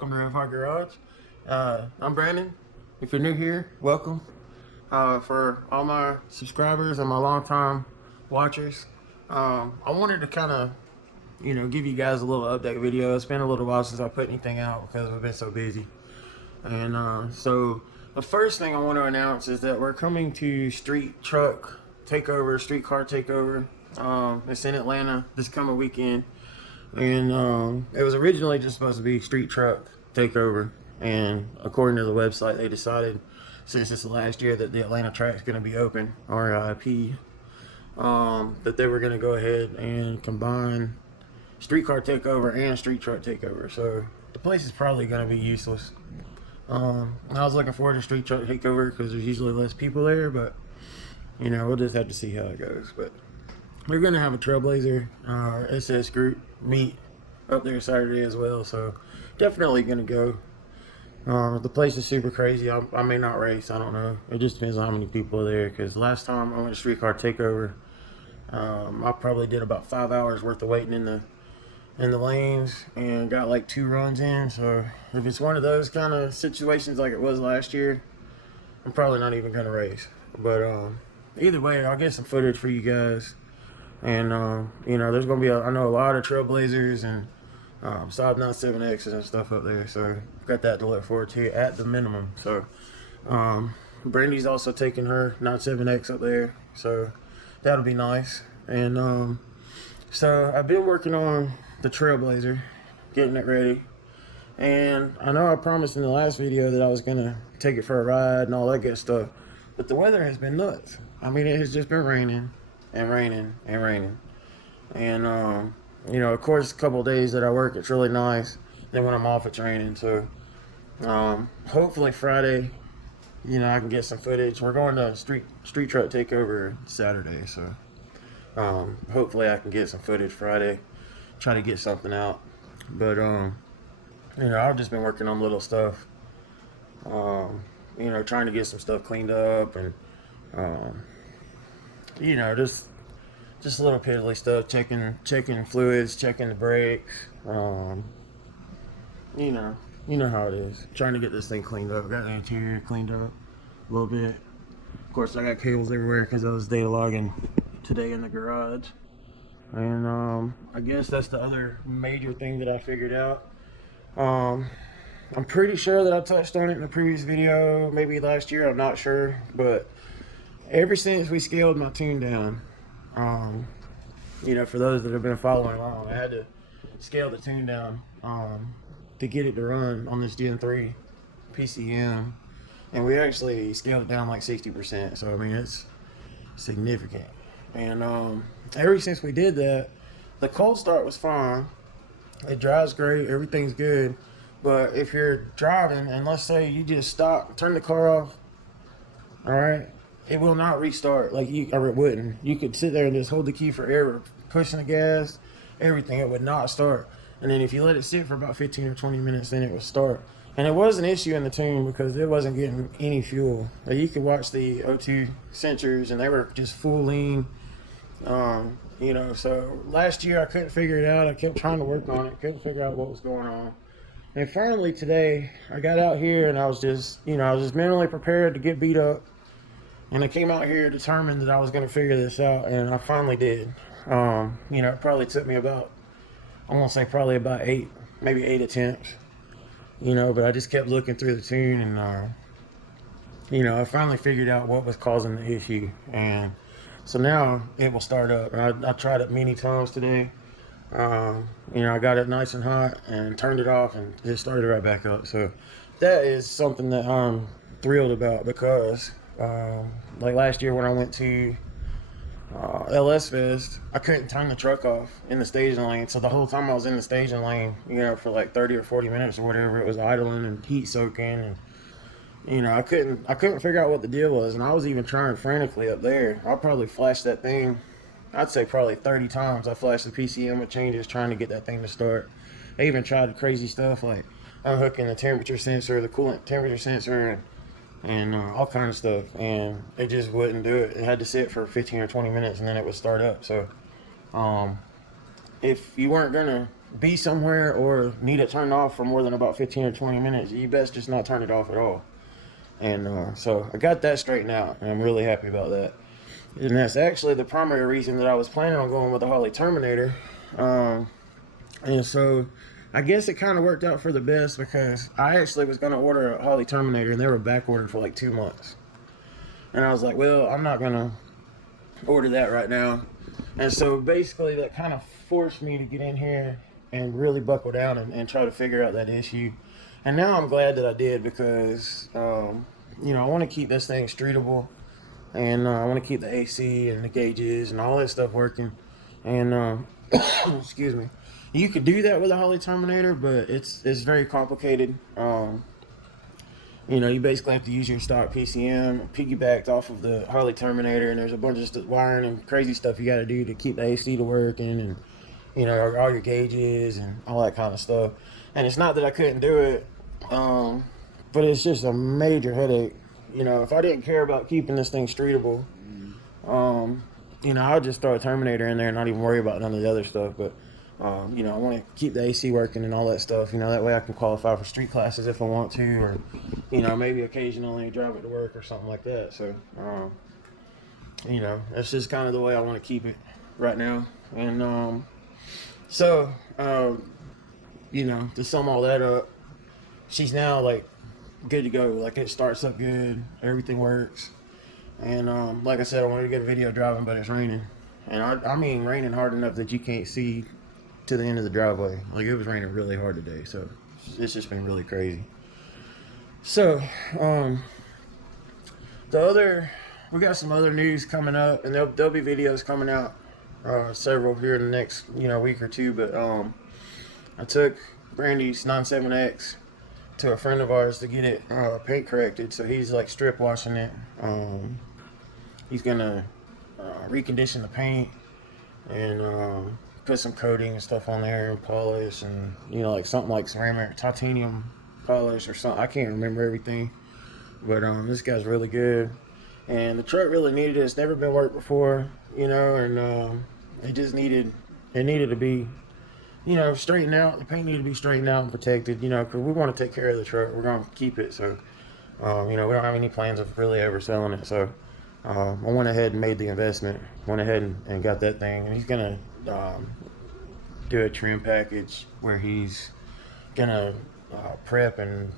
welcome to Rev Hard Garage. I'm Brandon. If you're new here, welcome. For all my subscribers and my longtime watchers, I wanted to kind of, give you guys a little update video. It's been a little while since I put anything out because I've been so busy. And so the first thing I want to announce is that we're coming to Street Truck Takeover, Street Car Takeover. It's in Atlanta this coming weekend. And it was originally just supposed to be Street Truck Takeover, and according to the website, they decided, since it's the last year that the Atlanta track's going to be open, RIP, that they were going to go ahead and combine Street Car Takeover and Street Truck Takeover. So the place is probably going to be useless. I was looking forward to Street Truck Takeover because there's usually less people there, but we'll just have to see how it goes. But we're going to have a Trailblazer SS group meet up there Saturday as well, so definitely going to go. The place is super crazy. I may not race, I don't know. It just depends on how many people are there, because last time I went to Streetcar Takeover, I probably did about 5 hours worth of waiting in the lanes and got like 2 runs in. So if it's one of those kind of situations like it was last year, I'm probably not even going to race. But either way, I'll get some footage for you guys. And there's gonna be I know a lot of Trailblazers and Saab 97Xs and stuff up there, so I've got that to look forward to at the minimum. So Brandy's also taking her 97X up there, so that'll be nice. And so I've been working on the Trailblazer, getting it ready, and I know I promised in the last video that I was gonna take it for a ride and all that good stuff, but the weather has been nuts. I mean, it has just been raining and raining and raining. And of course, a couple of days that I work, it's really nice. Then when I'm off, it's raining. So hopefully Friday, I can get some footage. We're going to street truck takeover Saturday, so hopefully I can get some footage Friday, try to get something out. But I've just been working on little stuff, trying to get some stuff cleaned up, and just a little piddly stuff, checking fluids, checking the brakes. You know how it is. Trying to get this thing cleaned up. Got the interior cleaned up a little bit. Of course, I got cables everywhere because I was data logging today in the garage. And I guess that's the other major thing that I figured out. I'm pretty sure that I touched on it in the previous video, maybe last year, I'm not sure, but ever since we scaled my tune down, for those that have been following along, I had to scale the tune down to get it to run on this Gen 3 PCM, and we actually scaled it down like 60%. So I mean, it's significant. And ever since we did that, the cold start was fine. It drives great, everything's good. But if you're driving and let's say you just stop, turn the car off, all right, it will not restart or it wouldn't. You could sit there and just hold the key forever, pushing the gas, everything, it would not start. And then if you let it sit for about 15 or 20 minutes, then it would start. And it was an issue in the tune because it wasn't getting any fuel. You could watch the O2 sensors and they were just full lean. So last year I couldn't figure it out. I kept trying to work on it, couldn't figure out what was going on. And finally today, I got out here and I was just mentally prepared to get beat up. And I came out here determined that I was going to figure this out, and I finally did. It probably took me about 8, maybe 8 attempts. But I just kept looking through the tune, and I finally figured out what was causing the issue. And so now it will start up. And I tried it many times today. I got it nice and hot and turned it off, and it started right back up. So that is something that I'm thrilled about, because like last year when I went to LS Fest, I couldn't turn the truck off in the staging lane. So the whole time I was in the staging lane, for like 30 or 40 minutes or whatever, it was idling and heat soaking, and I couldn't figure out what the deal was. And I was even trying frantically up there. I probably flashed that thing, I'd say probably 30 times. I flashed the PCM with changes trying to get that thing to start. I even tried crazy stuff like unhooking the temperature sensor, the coolant temperature sensor, and all kinds of stuff, and it just wouldn't do it. It had to sit for 15 or 20 minutes and then it would start up. So if you weren't gonna be somewhere or need it turned off for more than about 15 or 20 minutes, you best just not turn it off at all. And so I got that straightened out, and I'm really happy about that. And that's actually the primary reason that I was planning on going with the Harley Terminator. And so I guess it kind of worked out for the best, because I actually was going to order a Harley Terminator, and they were back ordered for like 2 months. And I was like, well, I'm not going to order that right now. And so basically that kind of forced me to get in here and really buckle down and try to figure out that issue. And now I'm glad that I did, because, you know, I want to keep this thing streetable. And I want to keep the AC and the gauges and all that stuff working. And, excuse me. You could do that with a Harley Terminator, but it's very complicated. You know, you basically have to use your stock PCM, piggybacked off of the Harley Terminator, and there's a bunch of wiring and crazy stuff you got to do to keep the AC to working, and, you know, all your gauges and all that kind of stuff. And it's not that I couldn't do it, but it's just a major headache. You know, if I didn't care about keeping this thing streetable, you know, I'll just throw a Terminator in there and not even worry about none of the other stuff. But, you know, I want to keep the AC working and all that stuff. You know, that way I can qualify for street classes if I want to, or, you know, maybe occasionally drive it to work or something like that. So, you know, that's just kind of the way I want to keep it right now. And so, you know, to sum all that up, she's now, like, good to go. Like, it starts up good, everything works. And like I said, I wanted to get a video driving, but it's raining. And I mean raining hard enough that you can't see to the end of the driveway. Like, it was raining really hard today, so it's just been really crazy. So we got some other news coming up, and there'll be videos coming out, several here in the next, you know, week or two. But I took Brandy's 97X to a friend of ours to get it paint corrected. So he's like strip washing it. He's gonna recondition the paint and put some coating and stuff on there and polish, and, you know, like something like ceramic titanium polish or something. I can't remember everything, but this guy's really good, and the truck really needed it. It's never been worked before, you know, and it just needed to be, you know, straightened out. The paint needed to be straightened out and protected, you know, because we want to take care of the truck. We're going to keep it. So, you know, we don't have any plans of really ever selling it. So, I went ahead and made the investment, went ahead and got that thing. And he's going to do a trim package where he's going to prep and,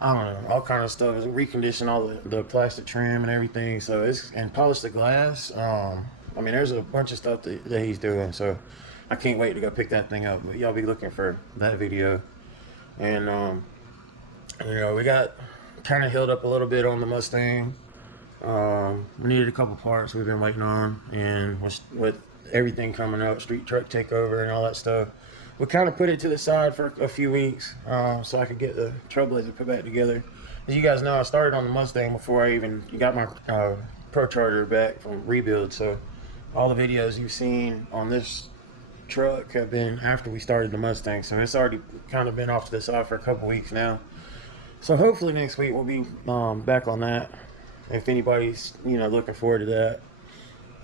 I don't know, all kind of stuff. Recondition all the plastic trim and everything. So and polish the glass. I mean, there's a bunch of stuff that he's doing. So I can't wait to go pick that thing up. But y'all be looking for that video. And, you know, we got kind of held up a little bit on the Mustang. We needed a couple parts we've been waiting on. And with everything coming up, street truck takeover and all that stuff, we kind of put it to the side for a few weeks so I could get the Trailblazer put back together. As you guys know, I started on the Mustang before I even got my Pro Charger back from rebuild. So all the videos you've seen on this truck have been after we started the Mustang, so it's already kind of been off to the side for a couple weeks now. So hopefully next week we'll be back on that, if anybody's, you know, looking forward to that.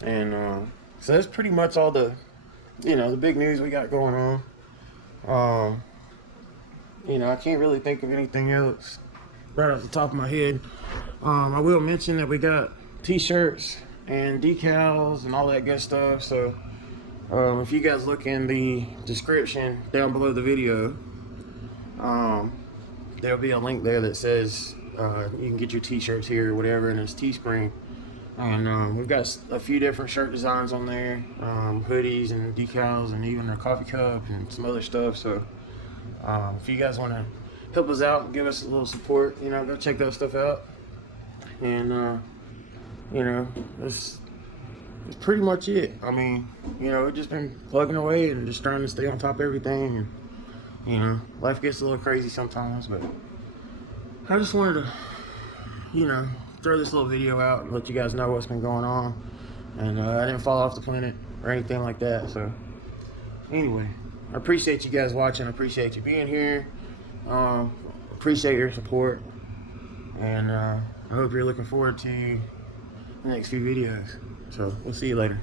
And so that's pretty much all the, you know, the big news we got going on. You know, I can't really think of anything else right off the top of my head. I will mention that we got t-shirts and decals and all that good stuff. So if you guys look in the description down below the video, there'll be a link there that says you can get your t-shirts here or whatever, and it's Teespring. And we've got a few different shirt designs on there, hoodies and decals and even a coffee cup and some other stuff. So if you guys want to help us out and give us a little support, you know, go check that stuff out. And you know, that's pretty much it. I mean, you know, we've just been plugging away and just trying to stay on top of everything. And, you know, life gets a little crazy sometimes, but I just wanted to, you know, throw this little video out and let you guys know what's been going on. And I didn't fall off the planet or anything like that. So anyway, I appreciate you guys watching. I appreciate you being here. Appreciate your support. And I hope you're looking forward to the next few videos. So we'll see you later.